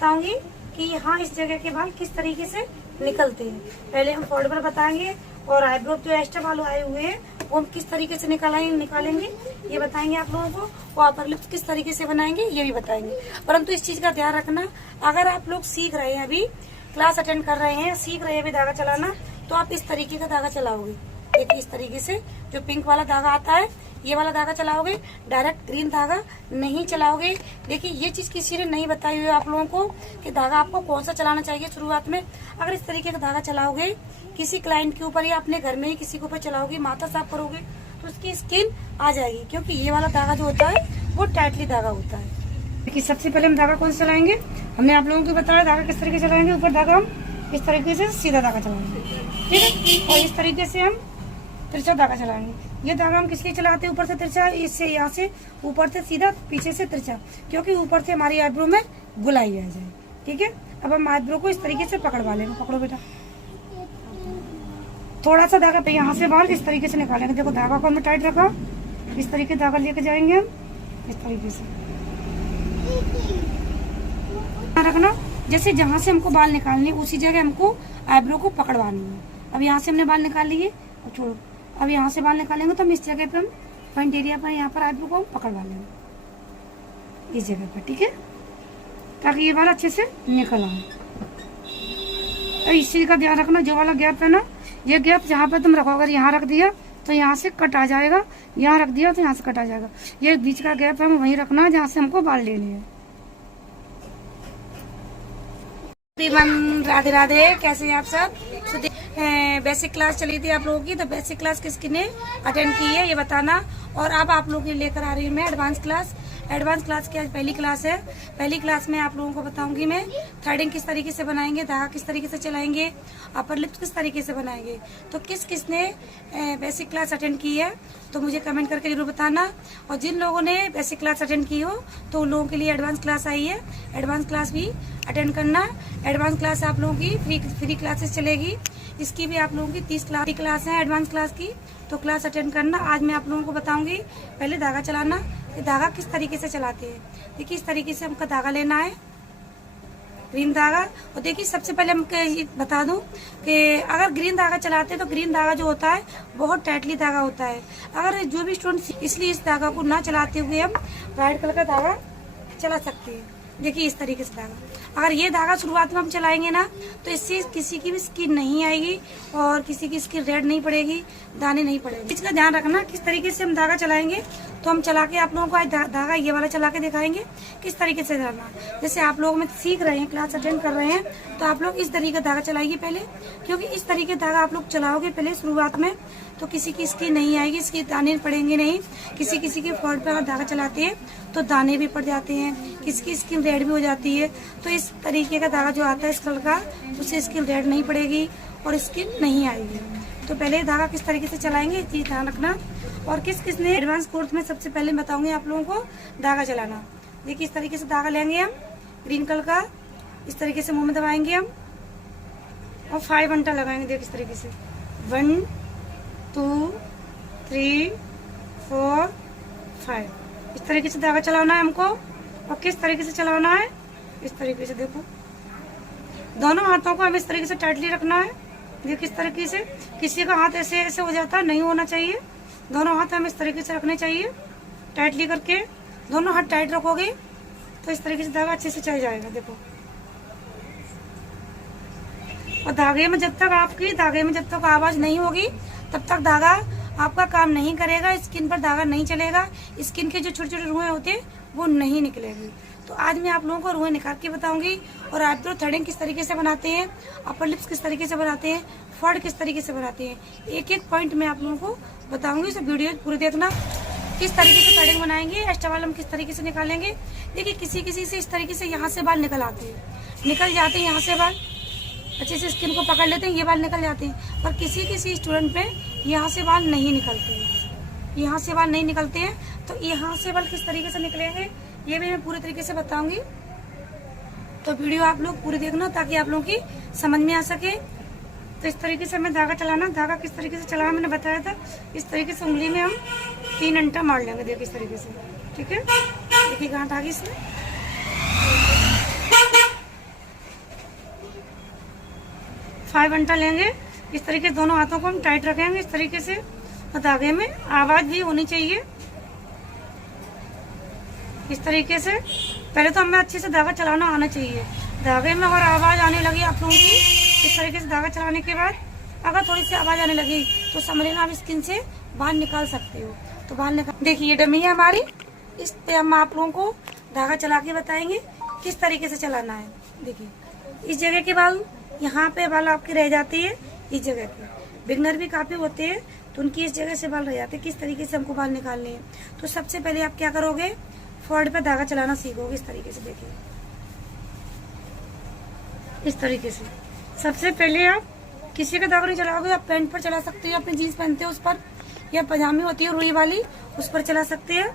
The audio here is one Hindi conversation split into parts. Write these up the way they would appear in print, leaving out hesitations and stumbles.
बताऊंगी कि यहाँ इस जगह के बाल किस तरीके से निकलते हैं। पहले हम फोल्ड पर बताएंगे और आईब्रो जो एक्स्ट्रा बाल आए हुए हैं वो हम किस तरीके से निकालेंगे ये बताएंगे आप लोगों को। और अपर लिप्स किस तरीके से बनाएंगे ये भी बताएंगे। परंतु इस चीज का ध्यान रखना, अगर आप लोग सीख रहे हैं, अभी क्लास अटेंड कर रहे हैं, सीख रहे हैं अभी धागा चलाना, तो आप इस तरीके का धागा चलाओगे। देखिए इस तरीके से जो पिंक वाला धागा आता है ये वाला धागा चलाओगे, डायरेक्ट ग्रीन धागा नहीं चलाओगे। देखिए ये चीज किसी ने नहीं बताई हुई आप लोगों को कि धागा आपको कौन सा चलाना चाहिए शुरुआत में। अगर इस तरीके का धागा चलाओगे किसी क्लाइंट के ऊपर या अपने घर में ही किसी के ऊपर चलाओगे, माथा साफ करोगे तो उसकी स्किन आ जाएगी, क्योंकि ये वाला धागा जो होता है वो टाइटली धागा होता है। देखिए सबसे पहले हम धागा कौन सा चलाएंगे, हमने आप लोगों को बताया धागा किस तरीके से चलाएंगे। ऊपर धागा हम इस तरीके से सीधा धागा चलाएंगे, ठीक है, और इस तरीके से हम तिरछा धागा चलाएंगे। ये धागा हम किसके चलाते हैं, ऊपर से तिरछा, इससे यहाँ से ऊपर से सीधा, पीछे से तिरछा, क्योंकि ऊपर से हमारी आईब्रो में गुलाई आ जाए। ठीक है, अब हम आईब्रो को इस तरीके से पकड़वा लेंगे। पकड़ो बेटा, थोड़ा सा धागा पे यहाँ से बाहर इस तरीके से निकालेंगे। देखो धागा को हमने टाइट रखा, इस तरीके धागा लेके जाएंगे हम इस तरीके से रखना। जैसे जहाँ से हमको बाल निकालने उसी जगह हमको आईब्रो को पकड़वानी है। अब यहाँ से हमने बाल निकाल लिए और छोड़ो, अब यहाँ से बाल निकालेंगे तो हम इस जगह पे हम पॉइंट एरिया पर यहाँ पर आईब्रो को पकड़वा लेंगे इस जगह पर, ठीक है, ताकि ये बाल अच्छे से निकल आए। इस चीज का ध्यान रखना, जो वाला गैप है ना, ये गैप जहाँ पे तुम रखो, अगर यहाँ रख दिया तो यहाँ से कट आ जाएगा, यहाँ रख दिया तो यहाँ से कट आ जाएगा। ये बीच का गैप हम वहीं रखना है जहाँ से हमको बाल लेने हैं। राधे राधे, कैसे हैं आप सब। बेसिक क्लास चली थी आप लोगों की, तो बेसिक क्लास किसने अटेंड की है ये बताना। और अब आप लोगों के लिए लेकर आ रही हूँ मैं एडवांस क्लास। एडवांस क्लास की आज पहली क्लास है। पहली क्लास में आप लोगों को बताऊंगी मैं थ्रेडिंग किस तरीके से बनाएंगे, धागा किस तरीके से चलाएंगे, अपर लिप्स किस तरीके से बनाएंगे। तो किसने बेसिक क्लास अटेंड की है तो मुझे कमेंट करके जरूर बताना। और जिन लोगों ने बेसिक क्लास अटेंड की हो तो उन लोगों के लिए एडवांस क्लास आई है, एडवांस क्लास भी अटेंड करना। एडवांस क्लास आप लोगों की फ्री क्लासेस चलेगी, इसकी भी आप लोगों की 30 क्लास है एडवांस क्लास की, तो क्लास अटेंड करना। आज मैं आप लोगों को बताऊंगी पहले धागा चलाना, कि धागा किस तरीके से चलाते हैं। देखिए इस तरीके से हमको धागा लेना है, ग्रीन धागा। और देखिए सबसे पहले हम बता दूं कि अगर ग्रीन धागा चलाते हैं तो ग्रीन धागा जो होता है बहुत टाइटली धागा होता है। अगर जो भी स्टूडेंट, इसलिए इस धागा को ना चलाते हुए हम वाइट कलर का धागा चला सकते हैं। देखिए इस तरीके से धागा, अगर ये धागा शुरुआत में हम चलाएंगे ना तो इससे किसी की भी स्किन नहीं आएगी और किसी की स्किन रेड नहीं पड़ेगी, दाने नहीं पड़ेंगे। इसका ध्यान रखना किस तरीके से हम धागा चलाएंगे। तो हम चला के आप लोगों को आज धागा ये वाला चला के दिखाएंगे किस तरीके से चलाना। जैसे आप लोग में सीख रहे हैं, क्लास अटेंड कर रहे हैं, तो आप लोग इस तरीके का धागा चलाइए पहले, क्योंकि इस तरीके धागा आप लोग चलाओगे पहले शुरुआत में तो किसी की स्किन नहीं आएगी, इसके दाने पड़ेंगे नहीं। किसी के फोल्ड पर अगर धागा चलाते हैं तो दाने भी पड़ जाते हैं, किसी की स्किन रेड भी हो जाती है। तो इस तरीके का धागा जो आता है इस कलर का, उससे स्किन रेड नहीं पड़ेगी और स्किन नहीं आएगी। तो पहले धागा किस तरीके से चलाएंगे ये चीज ध्यान रखना। और किसने एडवांस कोर्स में सबसे पहले बताऊंगी आप लोगों को धागा चलाना। देखिए इस तरीके से धागा लेंगे हम ग्रीन कलर का, इस तरीके से मुंह में दबाएंगे हम और 5 अंटा लगाएंगे। देखिए इस तरीके से 1 2 3 4 5, इस तरीके से धागा चलाना है हमको। और किस तरीके से चलाना है, इस तरीके से देखो, दोनों हाथों को हमें इस तरीके से टाइटली रखना है। देखिए किस तरीके से, किसी का हाथ ऐसे ऐसे हो जाता है, नहीं होना चाहिए। दोनों हाथ हमें इस तरीके से रखने चाहिए टाइटली करके। दोनों हाथ टाइट रखोगे तो इस तरीके से धागा अच्छे से चल जाएगा। देखो, और धागे में जब तक आवाज नहीं होगी तब तक धागा आपका काम नहीं करेगा, स्किन पर धागा नहीं चलेगा, स्किन के जो छोटे छोटे रुएं होते हैं वो नहीं निकलेगी। तो आज मैं आप लोगों को रुएं निकाल के बताऊंगी और आईब्रो थ्रेडिंग किस तरीके से बनाते हैं, अपर लिप्स किस तरीके से बनाते हैं, फोल्ड किस तरीके से बनाते हैं। एक एक पॉइंट मैं आप लोगों को बताऊंगी, तो वीडियो पूरी देखना। किस तरीके से थ्रेडिंग बनाएंगे, एक्स्ट्रा बाल हम किस तरीके से निकालेंगे। देखिए किसी से इस तरीके से यहाँ से बाल निकल आते हैं, निकल जाते हैं यहाँ से बाल, अच्छे से स्किन को पकड़ लेते हैं, ये बाल निकल जाते हैं। पर किसी स्टूडेंट पे यहाँ से बाल नहीं निकलते हैं, यहाँ से बाल नहीं निकलते हैं। तो यहाँ से बाल किस तरीके से निकलेंगे ये भी मैं पूरे तरीके से बताऊंगी। तो वीडियो आप लोग पूरी देखना ताकि आप लोगों की समझ में आ सके। तो इस तरीके से हमें धागा चलाना, धागा किस तरीके से चलाना मैंने बताया था। इस तरीके से उंगली में हम 3 अंटा मार लेंगे। देखिए इस तरीके से, ठीक है। देखिए गांठ आ गई इसमें, 5 अंटा लेंगे। इस तरीके से दोनों हाथों को हम टाइट रखेंगे इस तरीके से, और धागे में आवाज भी होनी चाहिए इस तरीके से। पहले तो हमें अच्छे से धागा चलाना आना चाहिए। धागे में अगर आवाज आने लगी आप लोगों की, इस तरीके से धागा चलाने के बाद अगर थोड़ी सी आवाज आने लगी तो समझ लेना आप स्किन से बाहर निकाल सकते हो। तो बाहर निकाल, देखिए ये डमी है हमारी, इस पे हम आप लोगों को धागा चला के बताएंगे किस तरीके से चलाना है। देखिए इस जगह के बाल, यहाँ पे बाल आपके रह जाते हैं, इस जगह पे बिगनर भी काफी होते हैं तो उनकी इस जगह से बाल रह जाते हैं। किस तरीके से हमको बाल निकालने हैं, तो सबसे पहले आप क्या करोगे, फोर्ड पे धागा चलाना सीखोगे इस तरीके से। देखिए इस तरीके से सबसे पहले आप किसी का धागा नहीं चलाओगे, आप पैंट पर चला सकते हो, अपनी जीन्स पहनते हो उस पर, या पजामी होती है रुई वाली उस पर चला सकते हैं।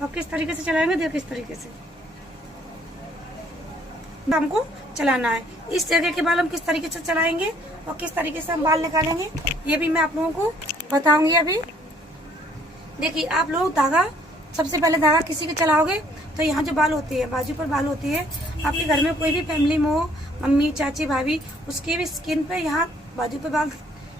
और किस तरीके से चलाएंगे, देखो इस तरीके से हमको चलाना है। इस जगह के बाल हम किस तरीके से चलाएंगे और किस तरीके से हम बाल निकालेंगे ये भी मैं आप लोगों को बताऊंगी अभी। देखिए आप लोग धागा, सबसे पहले धागा किसी के चलाओगे तो यहाँ जो बाल होते हैं, बाजू पर बाल होते हैं, आपके घर में कोई भी फैमिली में हो, मम्मी चाची भाभी, उसके भी स्किन पे यहाँ बाजू पे बाल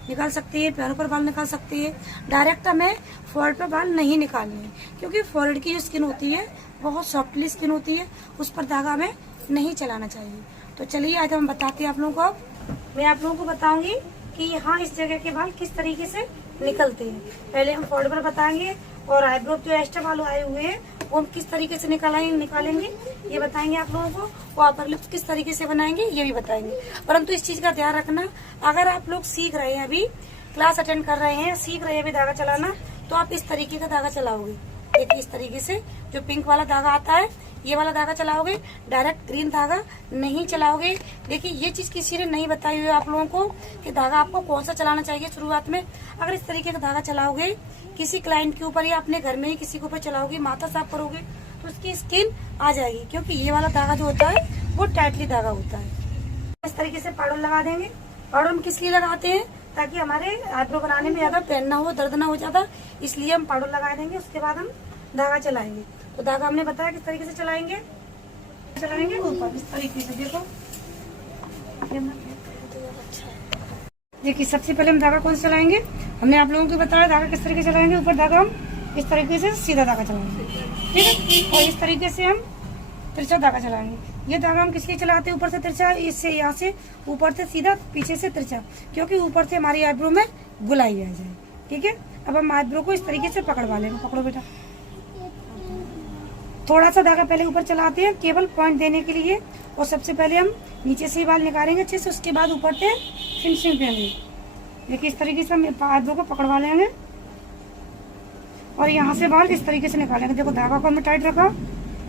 निकाल सकते हैं, पैरों पर बाल निकाल सकते हैं। डायरेक्ट हमें फोrehead पर बाल नहीं निकालने, क्योंकि फोrehead की जो स्किन होती है बहुत सॉफ्टली स्किन होती है, उस पर धागा हमें नहीं चलाना चाहिए। तो चलिए आज हम बताते हैं आप लोगों को। मैं आप लोगों को बताऊंगी कि यहाँ इस जगह के बाल किस तरीके से निकलते हैं। पहले हम फोrehead पर बताएंगे, और आईब्रो जो एक्स्ट्रा बाल आए हुए हैं वो हम किस तरीके से निकालेंगे ये बताएंगे आप लोगों को, और अपर लिप्स किस तरीके से बनाएंगे ये भी बताएंगे। परंतु इस चीज का ध्यान रखना, अगर आप लोग सीख रहे हैं, अभी क्लास अटेंड कर रहे हैं, सीख रहे हैं अभी धागा चलाना, तो आप इस तरीके का धागा चलाओगे। देखिए इस तरीके से जो पिंक वाला धागा आता है ये वाला धागा चलाओगे, डायरेक्ट ग्रीन धागा नहीं चलाओगे। देखिए ये चीज किसी ने नहीं बताई हुई है आप लोगों को कि धागा आपको कौन सा चलाना चाहिए शुरुआत में। अगर इस तरीके का धागा चलाओगे किसी क्लाइंट के ऊपर या अपने घर में ही किसी के ऊपर चलाओगे, माथा साफ करोगे तो उसकी स्किन आ जाएगी, क्योंकि ये वाला धागा जो होता है वो टाइटली धागा होता है। इस तरीके से पाउडर लगा देंगे। पाउडर हम किस लिए लगाते हैं, ताकि हमारे आईब्रो बनाने में ज्यादा पेन ना हो, दर्द ना हो ज्यादा, इसलिए हम पाउडर लगा देंगे। उसके बाद हम धागा चलाएंगे। तो धागा हमने बताया किस तरीके से चलाएंगे ऊपर इस तरीके से। देखो देखिए सबसे पहले हम धागा कौन सा चलाएंगे, हमने आप लोगों को बताया धागा किस तरीके से चलाएंगे। ऊपर धागा हम इस तरीके से सीधा धागा चलाएंगे, ठीक है, और इस तरीके से हम तिरछा धागा चलाएंगे। ये धागा हम किसलिए चलाते हैं, ऊपर से तिरछा, इससे यहाँ से ऊपर से सीधा, पीछे से तिरछा, क्योंकि ऊपर से हमारी आईब्रो में गुलाई आ जाए। ठीक है, अब हम आईब्रो को इस तरीके से पकड़वा लेंगे। पकड़ो बेटा, थोड़ा सा धागा पहले ऊपर चलाते हैं केवल पॉइंट देने के लिए, और सबसे पहले हम नीचे से बाल निकालेंगे अच्छे से, उसके बाद ऊपर से फिनिशिंग देंगे। देखिए इस तरीके से हम आईब्रो को पकड़वा लेंगे और यहाँ से बाल इस तरीके से निकालेंगे। देखो धागा को हमने टाइट रखा,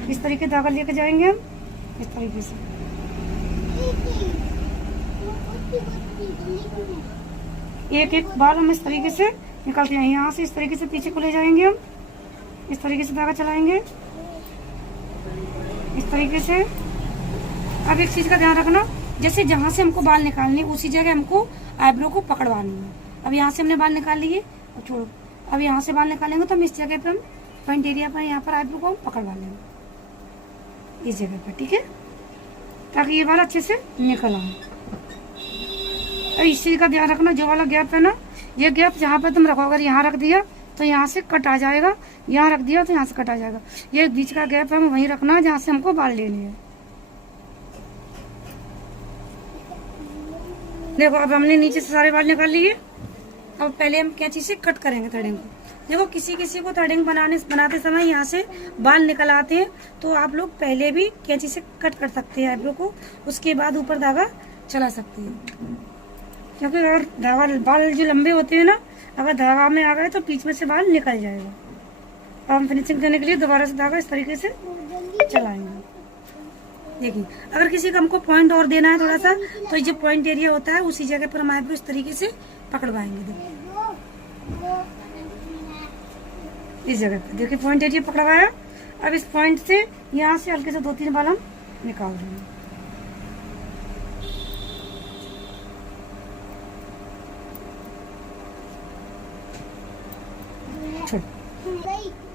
इस तरीके धागा लेके जाएंगे हम इस तरीके से। एक एक बाल हम इस तरीके से निकालते हैं, यहाँ से इस तरीके से पीछे को ले जाएंगे हम, इस तरीके से धागा चलाएंगे इस तरीके से। अब एक चीज का ध्यान रखना, जैसे जहाँ से हमको बाल निकालने उसी जगह हमको आईब्रो को पकड़वानी है। अब यहाँ से हमने बाल निकाल लिए और छोड़ो, अब यहाँ से बाल निकालेंगे तो हम इस जगह पे हम पॉइंट एरिया पर यहाँ पर आईब्रो को हम पकड़वा लेंगे इस जगह पर, ठीक है, ताकि ये बाल अच्छे से निकल आए। और इस चीज का ध्यान रखना, जो वाला गैप है ना, ये गैप जहाँ पे तुम रखो, अगर यहाँ रख दिया तो यहाँ से कट आ जाएगा, यहाँ रख दिया तो यहाँ से कट आ जाएगा। ये बीच का गैप हम वहीं रखना है जहाँ से हमको बाल लेने हैं। देखो अब हमने नीचे से सारे बाल निकाल लिए। अब पहले हम कैंची से कट करेंगे थ्रेडिंग को। देखो किसी किसी को थ्रेडिंग बनाते समय यहाँ से बाल निकल आते हैं, तो आप लोग पहले भी कैंची से कट कर सकते हैं आईब्रो को, उसके बाद ऊपर धागा चला सकते हैं। क्योंकि अगर धागा बाल जो लंबे होते हैं ना, अगर धागा में आ गए तो बीच में से बाल निकल जाएगा। अब हम फिनिशिंग देने के लिए दोबारा से धागा इस तरीके से चलाएंगे। देखिए अगर किसी को हमको पॉइंट और देना है थोड़ा सा, तो ये जो पॉइंट एरिया होता है उसी जगह पर हम आईब्रो इस तरीके से पकड़वाएंगे। देखिए इस जगह पे देखिए पॉइंट एरिया पकड़वाया। अब इस पॉइंट से यहाँ से हल्के से 2-3 बाल हम निकाल देंगे।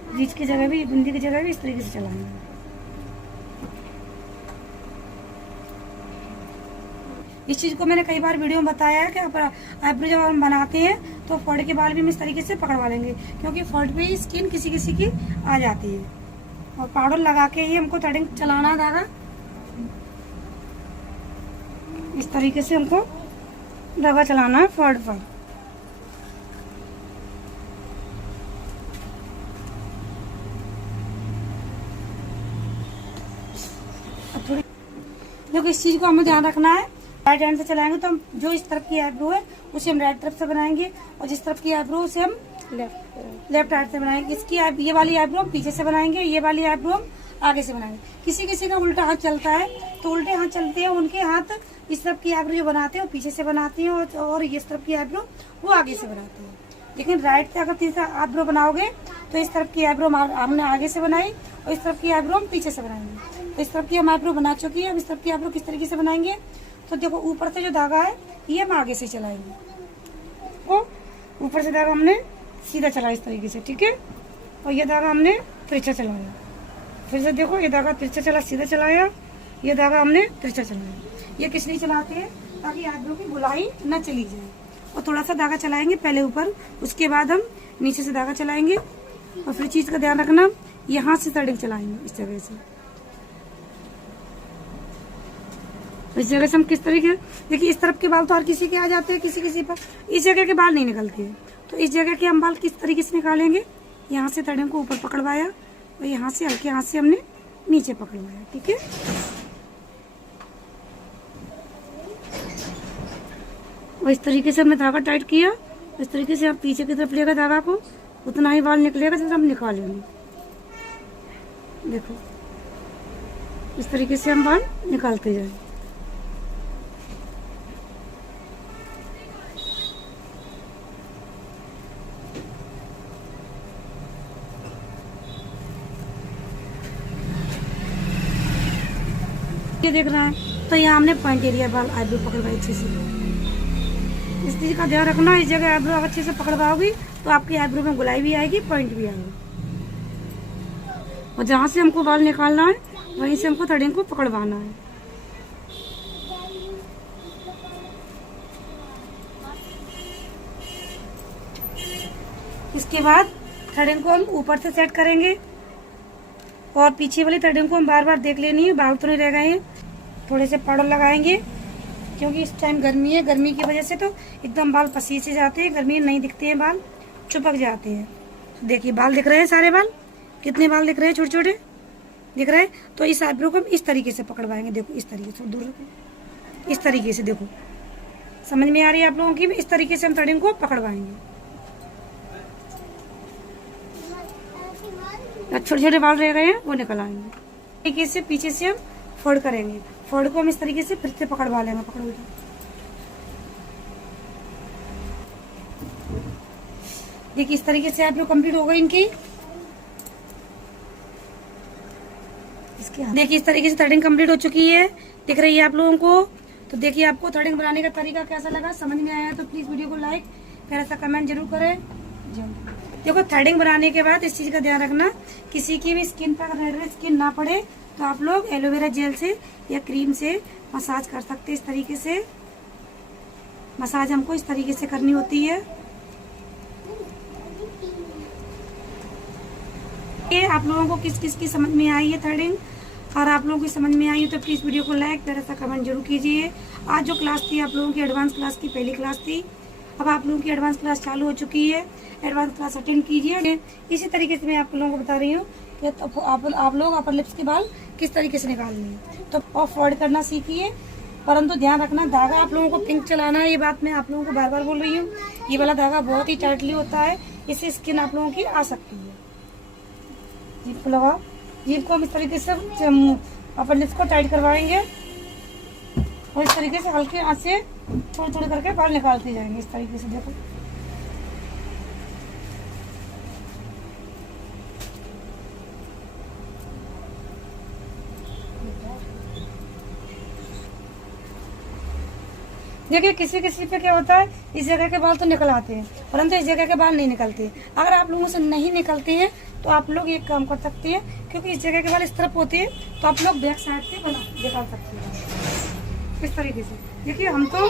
बीच की जगह भी, बिंदी की जगह भी इस तरीके से चलाएंगे। इस चीज़ को मैंने कई बार वीडियो में बताया है कि आईब्रो जब हम बनाते हैं तो फोल्ड के बाल भी हम इस तरीके से पकड़वा लेंगे, क्योंकि फोल्ड पे ही स्किन किसी किसी की आ जाती है। और पाउडर लगा के ही हमको थ्रेडिंग चलाना है धागा, इस तरीके से हमको धागा चलाना है फोल्ड पर। थोड़ी देखो इस चीज को हमें ध्यान रखना है, राइट हैंड से चलाएंगे तो हम जो इस तरफ की आईब्रो है उसे हम राइट तरफ से बनाएंगे, और जिस तरफ की आईब्रो उसे हम लेफ्ट हैंड से बनाएंगे। इसकी ये वाली आईब्रो हम पीछे से बनाएंगे, ये वाली आईब्रो हम आगे से बनाएंगे। किसी किसी का उल्टा हाथ चलता है, तो उल्टे हाथ चलते हैं उनके हाथ इस तरफ की आईब्रो जो बनाते हैं वो पीछे से बनाते हैं, और इस तरफ की आईब्रो वो आगे से बनाते हैं। लेकिन राइट से अगर तीसरा आईब्रो बनाओगे तो इस तरफ की आईब्रो हमने आगे से बनाई और इस तरफ की आईब्रो हम पीछे से बनाएंगे। तो इस तरफ की हम आईब्रो बना चुकी है, अब इस तरफ की आईब्रो किस तरीके से बनाएंगे, तो देखो ऊपर से जो धागा है ये हम आगे से चलाएंगे, तो ऊपर से धागा हमने सीधा चलाया इस तरीके से, ठीक है। और ये धागा हमने तिरछा चलाया, फिर से देखो ये धागा तिरछा चला, सीधा चलाया, ये धागा हमने तिरछा चलाया। ये किस लिए चलाते हैं, ताकि आईब्रो की गुलाई न चली जाए। और थोड़ा सा धागा चलाएंगे पहले ऊपर, उसके बाद हम नीचे से धागा चलाएंगे। और फिर चीज का ध्यान रखना, यहाँ से थ्रेडिंग चलाएंगे इस जगह से। इस जगह से हम किस तरीके, देखिए इस तरफ के बाल तो हर किसी के आ जाते हैं, किसी किसी पर इस जगह के बाल नहीं निकलते हैं। तो इस जगह के हम बाल किस तरीके से निकालेंगे, यहाँ से थ्रेडिंग को ऊपर पकड़वाया और यहाँ से हल्के हाथ से हमने नीचे पकड़वाया, ठीक है। और इस तरीके से हमने धागा टाइट किया, इस तरीके से आप पीछे की तरफ लेगा धागा को, उतना ही बाल निकलेगा जैसे हम निकालेंगे। देखो इस तरीके से हम बाल निकालते जाए। ये देख रहा है, तो यहाँ हमने पॉइंट एरिया बाल आईब्रो पकड़वाई अच्छे से। इस चीज का ध्यान रखना, इस जगह आईब्रो अच्छे से पकड़वाओगी तो आपकी आईब्रो में गुलाई भी आएगी, पॉइंट भी आएगी। और जहाँ से हमको बाल निकालना है वहीं से हमको थ्रेडिंग को पकड़वाना है। इसके बाद थ्रेडिंग को हम ऊपर से सेट करेंगे, और पीछे वाली थ्रेडिंग को हम बार बार देख लेनी है, बाल तो नहीं रह गए हैं। थोड़े से पाउडर लगाएंगे, क्योंकि इस टाइम गर्मी है, गर्मी की वजह से तो एकदम बाल पसीने से जाते हैं, गर्मी नहीं दिखते हैं, बाल चुपक जाते हैं। तो देखिए बाल दिख रहे हैं, सारे बाल कितने बाल दिख रहे हैं, छोटे छोटे दिख रहे हैं। तो इस आईब्रो को हम इस तरीके से पकड़वाएंगे, देखो इस तरीके से, दूर इस तरीके से, देखो समझ में आ रही है आप लोगों की, इस तरीके से हम थ्रेडिंग को पकड़वाएंगे। छोटे छोटे बाल रह गए हैं वो निकल आएंगे। तरीके से पीछे से हम फोल्ड करेंगे, फोल्ड को हम इस तरीके से फिर से पकड़वा लेंगे, पकड़ो। देखिए इस तरीके से आईब्रो कंप्लीट हो गई इनकी। देखिए इस तरीके से थ्रेडिंग कंप्लीट हो चुकी है, दिख रही है आप लोगों को। तो देखिए आपको थ्रेडिंग बनाने का तरीका कैसा लगा, समझ में आया तो प्लीज वीडियो को लाइक, प्यारा सा कमेंट जरूर करें। देखो थ्रेडिंग बनाने के बाद इस चीज का ध्यान रखना, किसी की भी स्किन पर रेड स्किन ना पड़े, तो आप लोग एलोवेरा जेल से या क्रीम से मसाज कर सकते हैं। इस तरीके से मसाज हमको इस तरीके से करनी होती है। ये आप लोगों को किस किस की समझ में आई है थ्रेडिंग, और आप लोगों की समझ में आई है तो प्लीज वीडियो को लाइक, प्यारा सा कमेंट जरूर कीजिए। आज जो क्लास थी आप लोगों की एडवांस क्लास की पहली क्लास थी, अब आप लोगों की एडवांस क्लास चालू हो चुकी है, एडवांस क्लास अटेंड कीजिए। इसी तरीके से मैं आप लोगों को बता रही हूँ कि तो आप लोग अपर लिप्स के बाल किस तरीके से निकालने हैं, तो और फोल्ड करना सीखिए। परंतु ध्यान रखना धागा आप लोगों को पिंक चलाना है, ये बात मैं आप लोगों को बार बार बोल रही हूँ। ये वाला धागा बहुत ही टाइटली होता है, इससे स्किन आप लोगों की आ सकती है। जीप को लगाओ, जीप को हम इस तरीके से अपर लिप्स को टाइट करवाएंगे, और इस तरीके से हल्के हाथ से थोड़ी थोड़ी करके बाल निकालते जाएंगे इस तरीके से। देखो देखिए किसी किसी पे क्या होता है, इस जगह के बाल तो निकल आते हैं, परंतु इस जगह के बाल नहीं निकलते। अगर आप लोगों से नहीं निकलते हैं तो आप लोग एक काम कर सकते हैं, क्योंकि इस जगह के बाल इस तरफ होते हैं तो आप लोग बैक साइड से निकाल सकते हैं। इस तरीके से। देखिए हम तो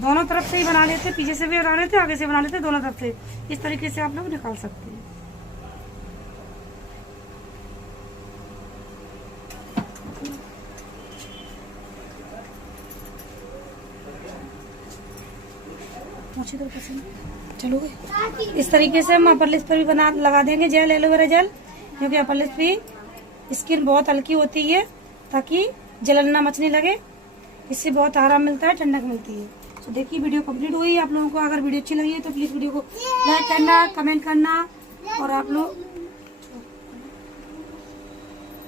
दोनों तरफ से ही बना लेते, पीछे से भी बना लेते, आगे से बना लेते, दोनों तरफ से। इस तरीके से आप लोग निकाल सकते हैं। चलो इस तरीके से हम अपर लिप्स पर भी बना लगा देंगे जेल, एलोवेरा जेल, क्योंकि अपर लिप्स भी स्किन बहुत हल्की होती है, ताकि जलन ना मचने लगे। इससे बहुत आराम मिलता है, ठंडक मिलती है। तो देखिए वीडियो कंप्लीट हुई। आप लोगों को अगर वीडियो अच्छी लगी है तो प्लीज वीडियो को लाइक करना, कमेंट करना। और आप लोग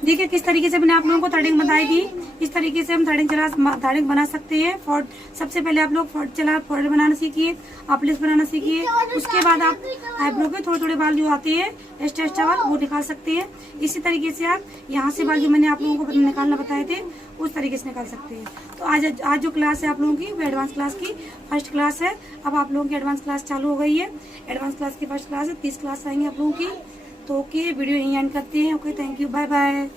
देखिए किस तरीके से मैंने आप लोगों को थ्रेडिंग बताई थी। इस तरीके से हम थ्रेडिंग बना सकते हैं। फोर्ड सबसे पहले आप लोग फोर्ड बनाना सीखिए, अपर लिप्स बनाना सीखिए। उसके बाद आप आईब्रो के थोड़े थोड़े बाल जो आते हैं एक्स्ट्रा बाल, वो निकाल सकते हैं। इसी तरीके से आप यहाँ से बाल जो मैंने आप लोगों को निकालना बताए थे उस तरीके से निकाल सकते हैं। तो आज जो क्लास है आप लोगों की वो एडवांस क्लास की फर्स्ट क्लास है। अब आप लोगों की एडवांस क्लास चालू हो गई है। एडवांस क्लास की फर्स्ट क्लास है, 30 क्लास आएंगे आप लोगों की। तो ओके, वीडियो यहीं एंड करते हैं। Okay, thank you, bye bye.